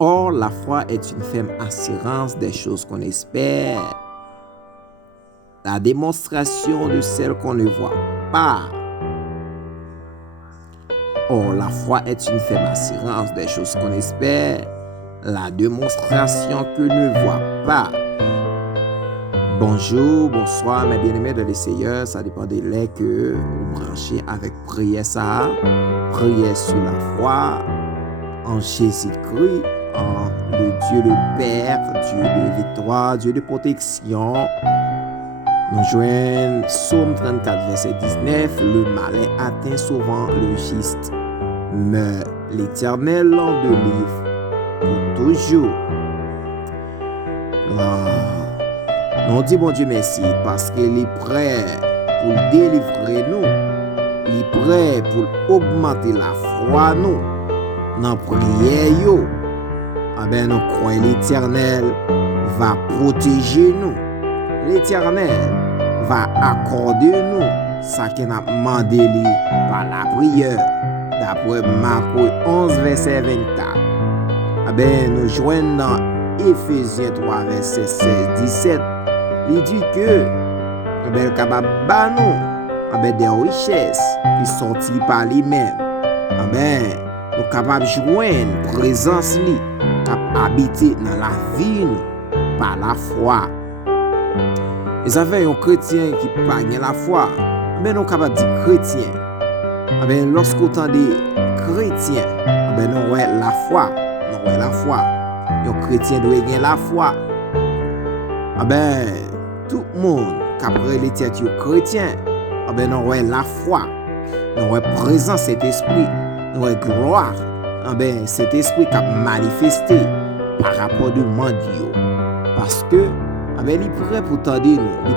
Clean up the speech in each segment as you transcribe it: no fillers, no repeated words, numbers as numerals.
Or, la foi est une ferme assurance des choses qu'on espère, la démonstration de celles qu'on ne voit pas. Or, la foi est une ferme assurance des choses qu'on espère, la démonstration que ne voit pas. Bonjour, bonsoir mes bien-aimés de l'essayeur, ça dépend des laits que vous branchez avec prière ça, prière sur la foi, en Jésus-Christ, en le Dieu le Père, Dieu de victoire, Dieu de protection. Nous joignons Psaume 34, verset 19, le malin atteint souvent le juste, mais l'Éternel l'en délivre pour toujours. Nous disons bon Dieu merci parce qu'il est prêt pour délivrer nous, il est prêt pour augmenter la foi nous dans la prière. Nous croyons l'Éternel va protéger nous, l'Éternel va accorder nous ça qu'il a demandé par la prière d'après Marc 11 verset 24. Nous joignons dans Éphésiens 3 verset 16-17. Il dit que il est capable de nous des richesses qui sortent par lui-même. Nous sommes capables de joindre présence qui habiter dans la vie par la foi. Et ça fait un chrétien qui n'a pas la foi. Nous sommes capables de dire chrétien. Lorsqu'on entend des chrétiens, nous avons la foi. Nous avons la foi. Un chrétien doit avoir la foi. Tout le monde qui a pris les têtes chrétiens, nous avons la foi. Nous avons présence cet esprit. Nous avons gloire. Cet esprit qui a manifesté par rapport au monde. Parce que il est prêt pour t'aider nous. Il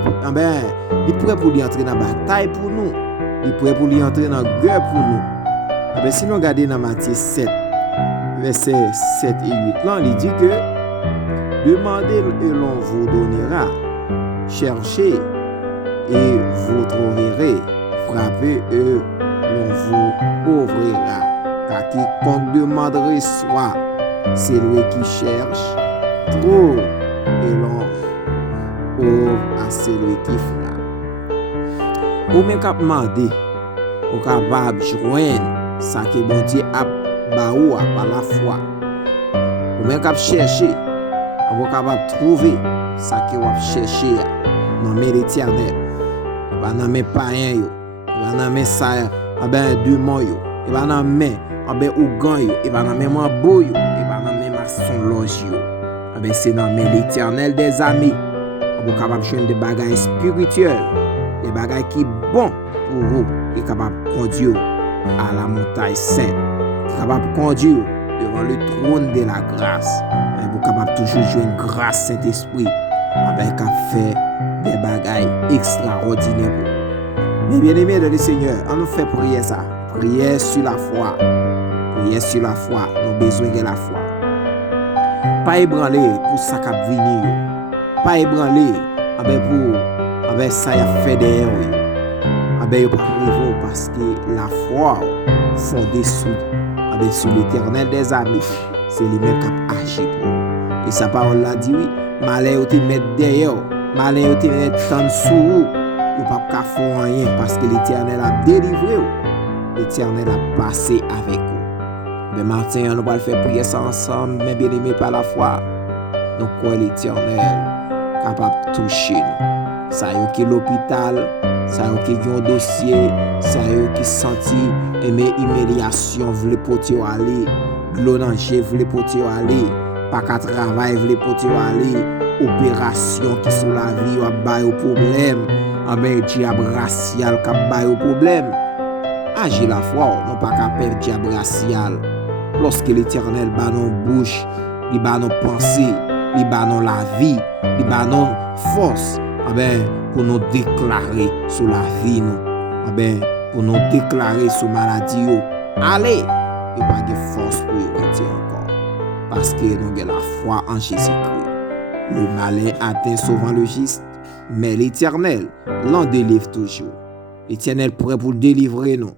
est prêt pour lui entrer dans la bataille pour nous. Il est prêt pour lui entrer dans la guerre pour nous. Si nous regardons dans Matthieu 7, verset 7 et 8, là, il dit que demandez et l'on vous donnera. Cherchez et vous trouverez. Frappez et l'on vous ouvrira. Car quiconque demanderait soit, c'est lui qui cherche. Trouve et l'on ouvre à celui qui frappe. Ou même qu'à demander, ou capable de joindre ça que bon Dieu a baou par la foi. Ou même qu'à chercher, ou capable de trouver ça que vous cherchez dans l'Éternel. Pas dans mes païens, pas dans mes sailles, démons, pas dans mes ougan, pas dans mes mabou, pas dans mes maçons loges. C'est dans l'Éternel des amis. Vous êtes capable de jouer des bagages spirituels, des bagages qui sont bons pour vous, qui sont capables de conduire à la montagne sainte, qui sont capables de conduire devant le trône de la grâce. Vous êtes capable de toujours jouer une grâce Saint-Esprit, avec à faire des bagages extraordinaires. Mais bien aimés de le Seigneur, on nous fait prier ça. Prière sur la foi. Prière sur la foi. Nous avons besoin de la foi. Pas ébranler pour ça qui a venir. Pas ébranler pour ça y a fait derrière. Yo pas priver parce que la foi fondée sur l'Éternel des amis, c'est lui-même qui a agi pour vous. Et sa parole l'a dit oui, malin te mettre derrière, malin te mettre en dessous, vous pas faire rien parce que l'Éternel a délivré vous. L'Éternel a passé avec vous. Mais maintenant, nous allons faire prier ça ensemble, mais bien aimé par la foi. Nous croyons l'Éternel capable de toucher nous. Ça y est qui l'hôpital, ça y est qui un dossier, ça y est qui senti aimer humiliation, voulait porter aller, glonange voulait porter aller, pas qu'à travail voulait porter aller, opération qui sur la vie ou bail au problème, diable racial qui bail au problème. Agir la foi, non pas qu'à perdre diable racial. Lorsque l'Éternel bat nos bouches, il bat nos pensées, il bat nos la vie, il bat nos forces. Pour nous déclarer sur la vie nous, pour nous déclarer sur la maladie. Allez, il n'y a pas de force pour y retirer encore. Parce que nous avons la foi en Jésus-Christ. Le malin atteint souvent le juste, mais l'Éternel l'en délivre toujours. L'Éternel prêt pour délivrer nous.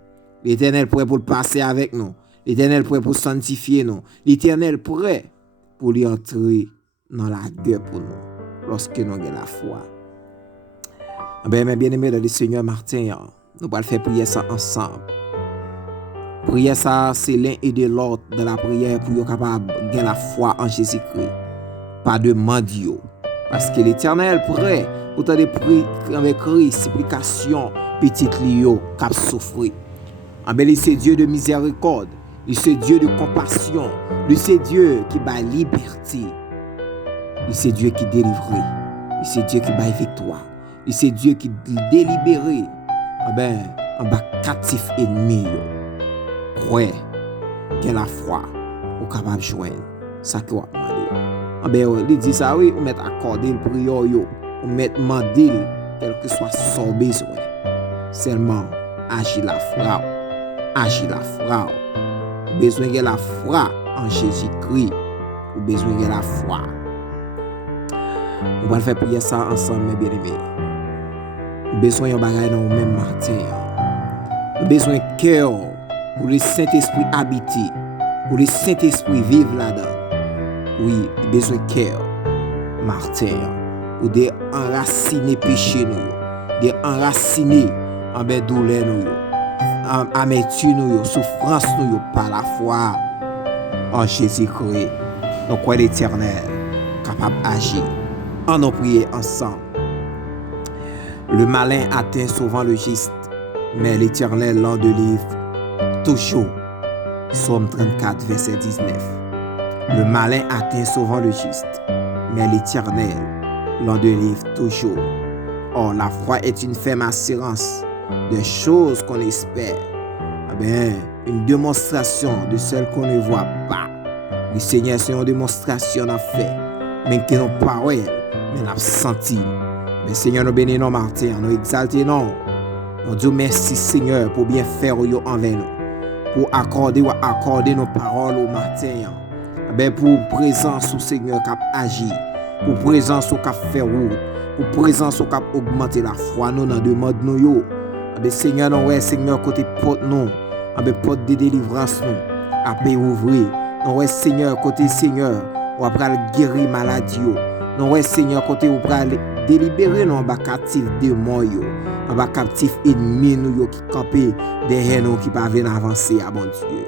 L'Éternel prêt pour passer avec nous. L'Éternel prêt pour sanctifier nous. L'Éternel prêt pour lui entrer dans la guerre pour nous, lorsque nous avons la foi. Mes bien-aimés dans le Seigneur Martin, nous allons faire prier ça ensemble. Prière ça, c'est l'un et de l'autre dans la prière pour être capable de gagner la foi en Jésus-Christ. Pas de mendio. Parce que l'Éternel prêt pour te prier avec supplication, petite lio, cap souffrir. Lui c'est Dieu de miséricorde, lui c'est Dieu de compassion, lui c'est Dieu qui bat liberté, lui c'est Dieu qui délivre, lui c'est Dieu qui bat victoire, lui c'est Dieu qui délibère en bas captif ennemi. Ouais, quelle la foi ou capable de joindre ça que vous demandez. Il dit ça oui, ou mettre accorder le prière yo, ou mettre mandil quel que soit son besoin. Seulement agir la foi. Agir la foi. Besoin de la foi en Jésus-Christ. Ou besoin de la foi. On va faire prier ça ensemble, mes bien-aimés. Besoin de bagaille dans le même matin. Besoin de cœur pour le Saint-Esprit habiter. Pour le Saint-Esprit vivre là-dedans. Oui, besoin de cœur. Martin. Ou de enraciner péché nous. De enraciner en douleur nous. Amertume nous, souffrance nous par la foi en Jésus-Christ. Donc, quoi l'Éternel capable d'agir. En nous prier ensemble. Le malin atteint souvent le juste, mais l'Éternel l'en délivre toujours. Psaume 34, verset 19. Le malin atteint souvent le juste, mais l'Éternel l'en délivre toujours. Or, la foi est une ferme assurance des choses qu'on espère. Une démonstration de celles qu'on ne voit pas. Le Seigneur, c'est une démonstration en fait, mais qui n'ont pas ouais, mais n'a senti. Mais Seigneur, nous bénissons Martin, nous exaltons. Nous disons merci Seigneur pour bien faire envers nous, pour accorder nos paroles au matin. Pour présence au Seigneur qui a agi, pour présence au qui a fait route, pour présence au qui a augmenté la foi nous dans demande nous. Seigneur, nous ouais Seigneur côté porte nous, porte de délivrance nous, à paix ouvrir. Nous ouais Seigneur côté Seigneur, on va guérir maladie. Nous ouais Seigneur côté on va délibérer nous en bas captif démon yo, en bas captif ennemi nous qui camper derrière nous qui pas venir avancer à bon Dieu.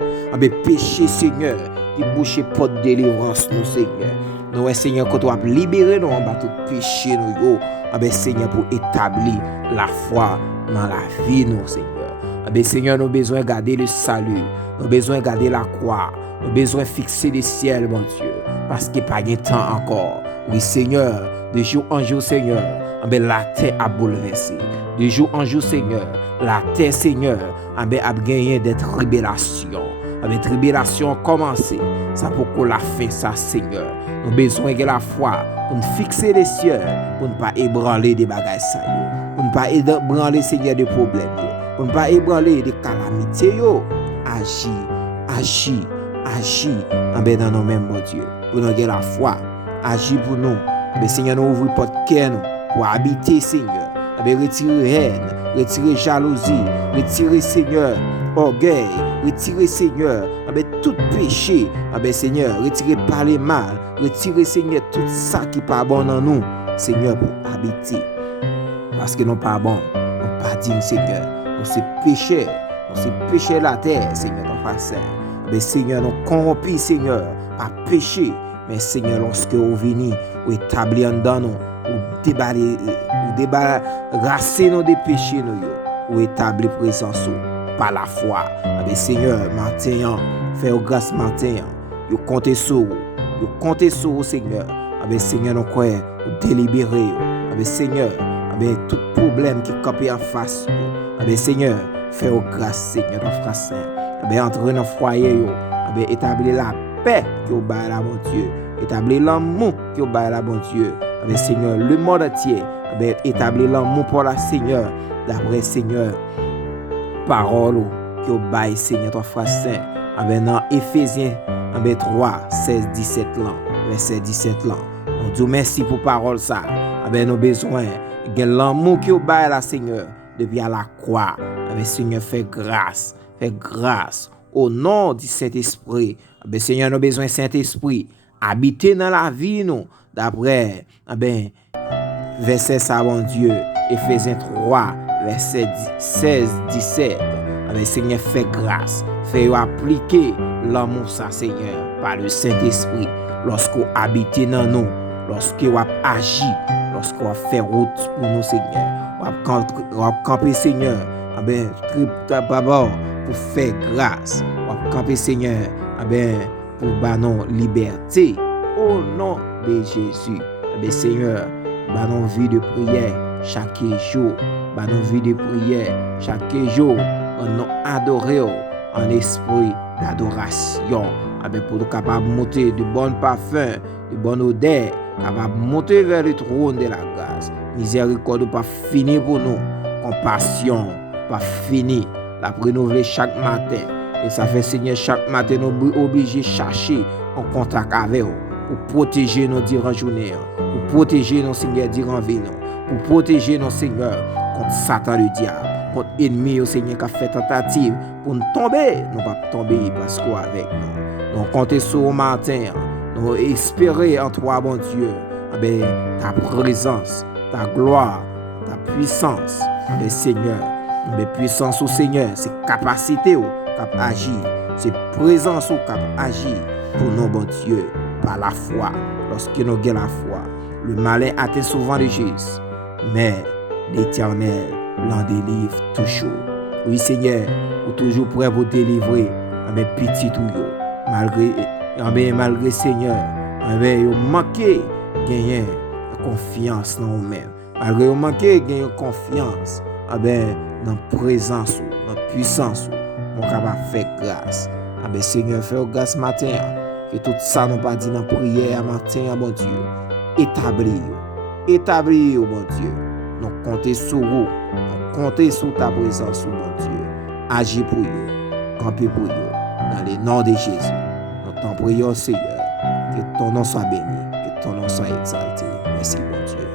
Péché Seigneur qui bouche porte de délivrance nous Seigneur. Nous ouais Seigneur côté on va libérer nous en bas tout péché nous yo. Seigneur pour établir la foi dans la vie nous Seigneur. Seigneur, nous avons besoin de garder le salut, nous avons besoin de garder la croix, nous avons besoin de fixer le ciel, mon Dieu, parce qu'il n'y a pas de temps encore. Oui, Seigneur, de jour en jour, Seigneur, la terre a bouleversé. De jour en jour, Seigneur, la terre, Seigneur, a gagné des tribulations. Tribulation commencé. Ça pour la fin, ça, Seigneur. Nous avons besoin de la foi pour nous fixer les cieux, pour ne pas ébranler des bagages, pour ne pas ébranler, Seigneur, des problèmes. Pour ne pas ébranler des calamités, agis dans nos mêmes, mon Dieu. Pour nous avoir la foi, agis pour nous. Seigneur, nous ouvrons porte cœur pour habiter, Seigneur. Retirer haine, retirer jalousie, retirer, Seigneur, orgueil, retirer, Seigneur, tout péché, Seigneur, retirer parler mal, retirer, Seigneur, tout ça qui n'est pas bon dans nous, Seigneur, pour habiter. Parce que nous pas bon, nous pas dignes, Seigneur. On s'est péché la terre, Seigneur, ton frère saint. Seigneur, nous corrompis, Seigneur, par péché. Mais Seigneur, lorsque vous venez, vous établir dans nous, vous débarrasser nos des péchés, vous établir présence par la foi. Seigneur, maintenant, fais grâce maintenant. Vous comptez sur vous, Seigneur. Seigneur, nous croyons, vous délibérer. Seigneur, tout problème qui campe en face. Seigneur, fais grâce, Seigneur, ton frère saint. Entre dans le foyer, établir la paix que vous baillez là, mon Dieu. Établir l'amour que vous baillez là, mon Dieu. Seigneur, le monde entier, établir l'amour pour la Seigneur. D'après, Seigneur, parole que vous baillez, Seigneur, ton frère saint. Dans Éphésiens 3, 16, 17 ans. Verset 17 ans. On dit merci pour parole ça. Nous besoin de l'amour que vous baillez là, Seigneur. Depuis à la croix, Seigneur, fais grâce au nom du Saint-Esprit. Seigneur, nous avons besoin du Saint-Esprit, habiter dans la vie nous d'après verset ça bon Dieu Éphésiens 3 verset 16-17. Seigneur fait grâce, fait appliquer l'amour ça Seigneur par le Saint-Esprit lorsqu'on habite dans nous, lorsqu'on agit, lorsqu'on fait route pour nous Seigneur, on camper Seigneur d'abord pour faire grâce, on camper Seigneur pour banon liberté au nom de Jésus. Seigneur, banon vie de prière chaque jour, banon vie de prière chaque jour, on nous adorer en esprit d'adoration, pour nous capable de monter de bons parfums, de bonnes odeurs, capable de monter vers le trône de la grâce. Miséricorde pas fini pour nous, compassion pas fini, la renouveler chaque matin. Et ça fait Seigneur chaque matin nous obligés chercher en contact avec vous pour protéger nos durant journée, pour protéger nos Seigneur durant vie, pour protéger nos Seigneur contre Satan le diable, contre ennemi au Seigneur qui a fait tentative pour nous tomber, nous pas tomber parce qu'on avec nous. Nous compter sur au matin, nous espérer en toi bon Dieu, ta présence, ta gloire, ta puissance, Seigneur, puissance au Seigneur, c'est capacité au cap agir, c'est présence au cap agir pour nous bon Dieu par la foi. Lorsque nous avons la foi, le malin atteint souvent le juste, mais l'Éternel l'en délivre toujours. Oui Seigneur, ou toujours prêt pour délivrer mes petits tuyaux, malgré Seigneur, vous manquez gagner confiance dans vous-même, malgré vous manquez gagner confiance dans la présence, dans la puissance, mon capable faire grâce. Seigneur, fais grâce matin, que tout ça nous pas dit dans la prière matin, bon Dieu, établis, bon Dieu, nous comptons sur vous, nous comptons sur ta présence, bon Dieu, agis pour vous, campez pour vous, dans le nom de Jésus. Nous t'en prions, Seigneur, que ton nom soit béni, que ton nom soit exalté. Merci, bon Dieu.